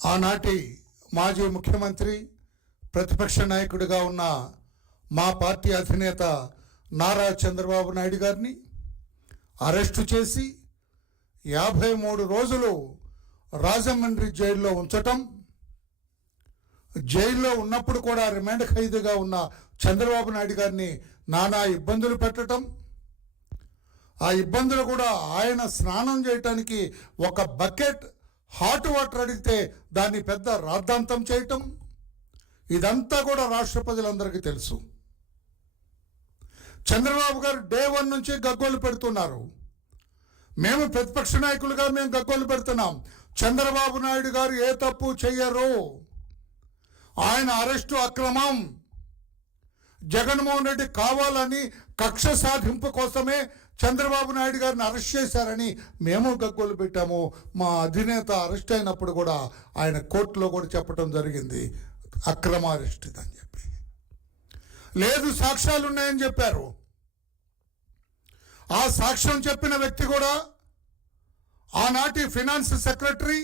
ఆనాటి మాజీ ముఖ్యమంత్రి ప్రతిపక్ష నాయకుడిగా ఉన్న మా పార్టీ అధినేత నారా చంద్రబాబు నాయుడు గారిని అరెస్టు చేసి 53 రోజులు రాజమండ్రి జైల్లో ఉంచటం, జైల్లో ఉన్నప్పుడు కూడా రిమాండ్ ఖైదీగా ఉన్న చంద్రబాబు నాయుడు గారిని నానా ఇబ్బందులు పెట్టడం, ఆ ఇబ్బందులు కూడా ఆయన స్నానం చేయటానికి ఒక బకెట్ హాట్ వాటర్ అడిగితే దాన్ని పెద్ద రాద్ధాంతం చేయటం, ఇదంతా కూడా రాష్ట్ర ప్రజలందరికీ తెలుసు. చంద్రబాబు గారు డే 1 నుంచి గగ్గోలు పెడుతున్నారు. మేము ప్రతిపక్ష నాయకులుగా మేము గగ్గోలు పెడుతున్నాం. చంద్రబాబు నాయుడు గారు ఏ తప్పు చెయ్యరు, ఆయన అరెస్టు అక్రమం, జగన్మోహన్ రెడ్డి కావాలని కక్ష సాధింపు కోసమే చంద్రబాబు నాయుడు గారిని అరెస్ట్ చేశారని మేము గగ్గోలు పెట్టాము. మా అధినేత అరెస్ట్ అయినప్పుడు కూడా ఆయన కోర్టులో కూడా చెప్పడం జరిగింది, అక్రమ అరెస్ట్ అని చెప్పి. లేదు సాక్ష్యాలు ఉన్నాయని చెప్పారు. ఆ సాక్ష్యం చెప్పిన వ్యక్తి కూడా ఆనాటి finance secretary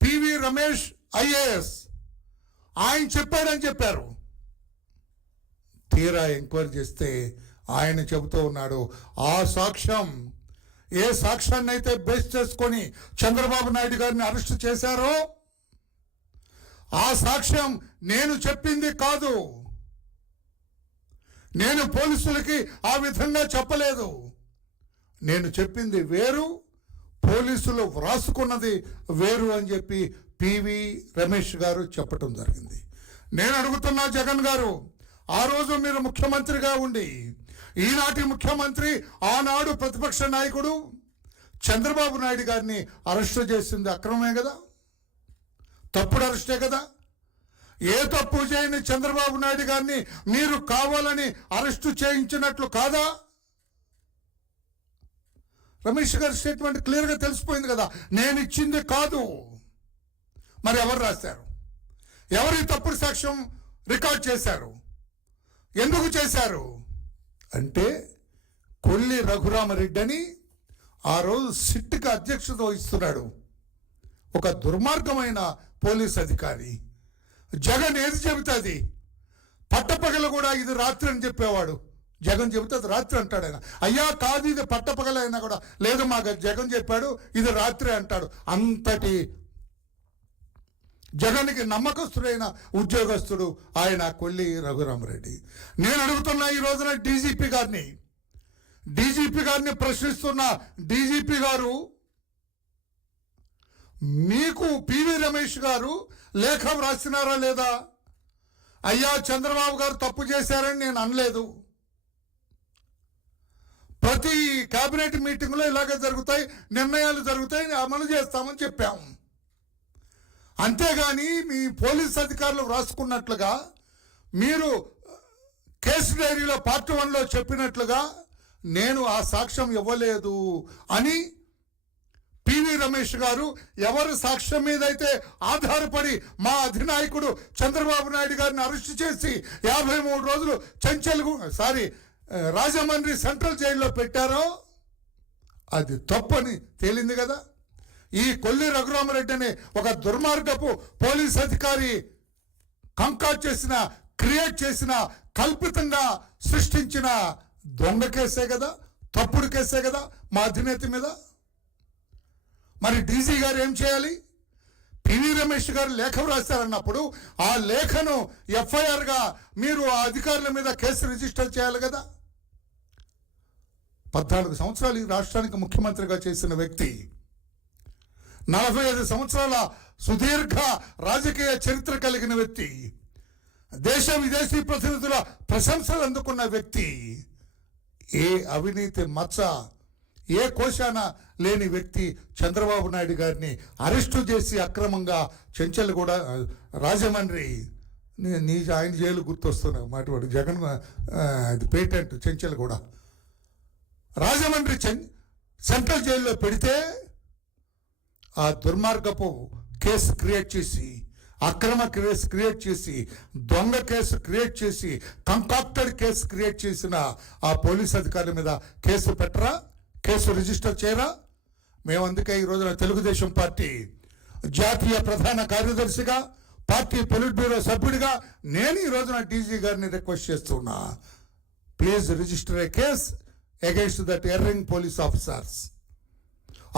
PV Ramesh IAS, ఆయన చెప్పాడని చెప్పారు. తీరా ఎంక్వైరీ చేస్తే ఆయన చెబుతూ ఉన్నాడు, ఆ సాక్ష్యం ఏ సాక్ష్యాన్ని అయితే బేస్ చేసుకొని చంద్రబాబు నాయుడు గారిని అరెస్ట్ చేశారో ఆ సాక్ష్యం నేను చెప్పింది కాదు, నేను పోలీసులకి ఆ విధంగా చెప్పలేదు, నేను చెప్పింది వేరు, పోలీసులు వ్రాసుకున్నది వేరు అని చెప్పి పివి రమేష్ గారు చెప్పటం జరిగింది. నేను అడుగుతున్నా జగన్ గారు, ఆ రోజు మీరు ముఖ్యమంత్రిగా ఉండి ఈనాటి ముఖ్యమంత్రి ఆనాడు ప్రతిపక్ష నాయకుడు చంద్రబాబు నాయుడు గారిని అరెస్టు చేసింది అక్రమమే కదా, తప్పుడు అరెస్టే కదా. ఏ తప్పు చేయని చంద్రబాబు నాయుడు గారిని మీరు కావాలని అరెస్టు చేయించినట్లు కాదా? రమేష్ గారి స్టేట్మెంట్ క్లియర్గా తెలిసిపోయింది కదా, నేను ఇచ్చింది కాదు. మరి ఎవరు రాశారు? ఎవరు ఈ తప్పుడు సాక్ష్యం రికార్డ్ చేశారు? ఎందుకు చేశారు అంటే కొల్లి రఘురామరెడ్డి అని ఆ రోజు సిట్కి అధ్యక్షత వహిస్తున్నాడు ఒక దుర్మార్గమైన పోలీస్ అధికారి. జగన్ ఏది చెబుతుంది పట్టపగల కూడా ఇది రాత్రి అని చెప్పేవాడు. జగన్ చెబితే అది రాత్రి అంటాడు ఆయన. అయ్యా కాదు ఇది పట్టపగల అయినా కూడా లేదు మాకు జగన్ చెప్పాడు ఇది రాత్రి అంటాడు. అంతటి జగన్కి నమ్మకస్తుడైన ఉద్యోగస్తుడు ఆయన కొల్లి రఘురామరెడ్డి. నేను అడుగుతున్నా ఈ రోజున డీజీపీ గారిని ప్రశ్నిస్తున్న డీజీపీ గారు, మీకు పివి రమేష్ గారు లేఖ వ్రాసినారా లేదా? అయ్యా చంద్రబాబు గారు తప్పు చేశారని నేను అనలేదు. ప్రతి కేబినెట్ మీటింగ్లో ఇలాగే జరుగుతాయి, నిర్ణయాలు జరుగుతాయి, అమలు చేస్తామని చెప్పాము. అంతేగాని మీ పోలీస్ అధికారులు వ్రాసుకున్నట్లుగా మీరు కేసు డైరీలో పార్ట్ 1లో చెప్పినట్లుగా నేను ఆ సాక్ష్యం ఇవ్వలేదు అని పివి రమేష్ గారు ఎవరి సాక్ష్యం మీద అయితే ఆధారపడి మా అధినాయకుడు చంద్రబాబు నాయుడు గారిని అరెస్ట్ చేసి 53 రోజులు రాజమండ్రి సెంట్రల్ జైల్లో పెట్టారో అది తప్పని తేలింది కదా. ఈ కొల్లి రఘురామరెడ్డి అనే ఒక దుర్మార్గపు పోలీస్ అధికారి క్రియేట్ చేసిన కల్పితంగా సృష్టించిన దొంగ కేసే కదా, తప్పుడు కేసే కదా మా అధినేత మీద. మరి డీజీ గారు ఏం చేయాలి? పివి రమేష్ గారు లేఖ వ్రాస్తారన్నప్పుడు ఆ లేఖను ఎఫ్ఐఆర్గా మీరు ఆ అధికారుల మీద కేసు రిజిస్టర్ చేయాలి కదా. 14 సంవత్సరాలు ఈ రాష్ట్రానికి ముఖ్యమంత్రిగా చేసిన వ్యక్తి, 45 సంవత్సరాల సుదీర్ఘ రాజకీయ చరిత్ర కలిగిన వ్యక్తి, దేశ విదేశీ ప్రతినిధుల ప్రశంసలు అందుకున్న వ్యక్తి, ఏ అవినీతి మచ్చ ఏ కోశాన లేని వ్యక్తి చంద్రబాబు నాయుడు గారిని అరెస్టు చేసి అక్రమంగా చెంచల్గూడ రాజమండ్రి ఆయన జైలు గుర్తొస్తున్నా మాట్లాడు జగన్ అది పేటెంట్ చెంచల్గూడ రాజమండ్రి సెంట్రల్ జైల్లో పెడితే ఆ దుర్మార్గపు కేసు క్రియేట్ చేసి అక్రమ కేసు క్రియేట్ చేసి దొంగ కేసు క్రియేట్ చేసి కంకాక్టెడ్ కేసు క్రియేట్ చేసిన ఆ పోలీస్ అధికారుల మీద కేసు పెట్టరా, కేసు రిజిస్టర్ చేయరా? మేము అందుకే ఈ రోజున తెలుగుదేశం పార్టీ జాతీయ ప్రధాన కార్యదర్శిగా, పార్టీ పొలిట్ బ్యూరో సభ్యుడిగా నేను ఈ రోజున డీజీ గారిని రిక్వెస్ట్ చేస్తున్నా, please register A case against that erring police officers.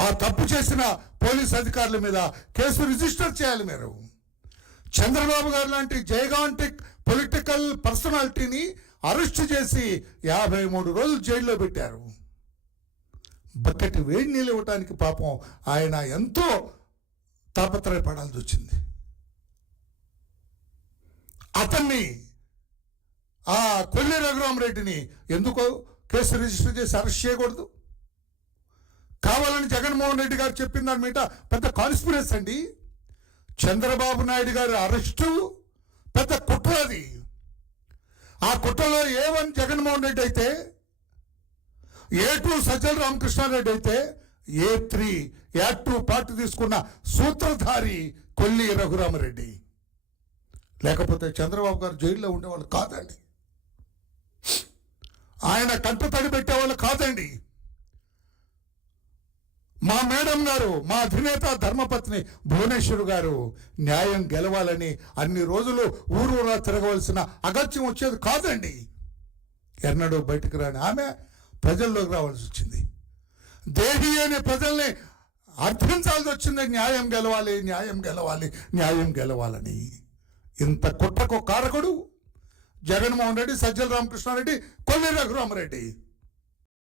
ఆ తప్పు చేసిన పోలీస్ అధికారుల మీద కేసు రిజిస్టర్ చేయాలి మీరు. చంద్రబాబు గారు లాంటి జైగాంటిక్ పొలిటికల్ పర్సనాలిటీని అరెస్ట్ చేసి 53 రోజులు జైల్లో పెట్టారు. బకెట్ వేడి నీళ్ళు ఇవ్వటానికి పాపం ఆయన ఎంతో తాపత్రయపడాల్సి వచ్చింది. అతన్ని, ఆ కొల్లి రఘురామరెడ్డిని ఎందుకో కేసు రిజిస్టర్ చేసి అరెస్ట్ చేయకూడదు? కావాలని జగన్మోహన్ రెడ్డి గారు చెప్పిన దాని మీద పెద్ద కాన్స్పిరసీ అండి. చంద్రబాబు నాయుడు గారి అరెస్టు పెద్ద కుట్ర అది. ఆ కుట్రలో A1 జగన్మోహన్ రెడ్డి అయితే, A2 సజ్జల రామకృష్ణారెడ్డి అయితే, A3 యాక్టివ్ పార్టీ తీసుకున్న సూత్రధారి కొల్లి రఘురామరెడ్డి. లేకపోతే చంద్రబాబు గారు జైల్లో ఉండేవాళ్ళు కాదండి, ఆయన కంట తడి పెట్టేవాళ్ళు కాదండి. మా మేడం గారు, మా అధినేత ధర్మపత్ని భువనేశ్వర్ గారు న్యాయం గెలవాలని అన్ని రోజులు ఊరూరా తిరగవలసిన అగత్యం వచ్చేది కాదండి. ఎన్నడూ బయటకు రాని ఆమె ప్రజల్లోకి రావాల్సి వచ్చింది. దేహి అనే ప్రజల్ని అర్థించాల్సి వచ్చింది. న్యాయం గెలవాలి, న్యాయం గెలవాలి, న్యాయం గెలవాలని. ఇంత కుట్రకు కారకుడు జగన్మోహన్ రెడ్డి, సజ్జల రామకృష్ణారెడ్డి, కొల్లి రఘురామరెడ్డి.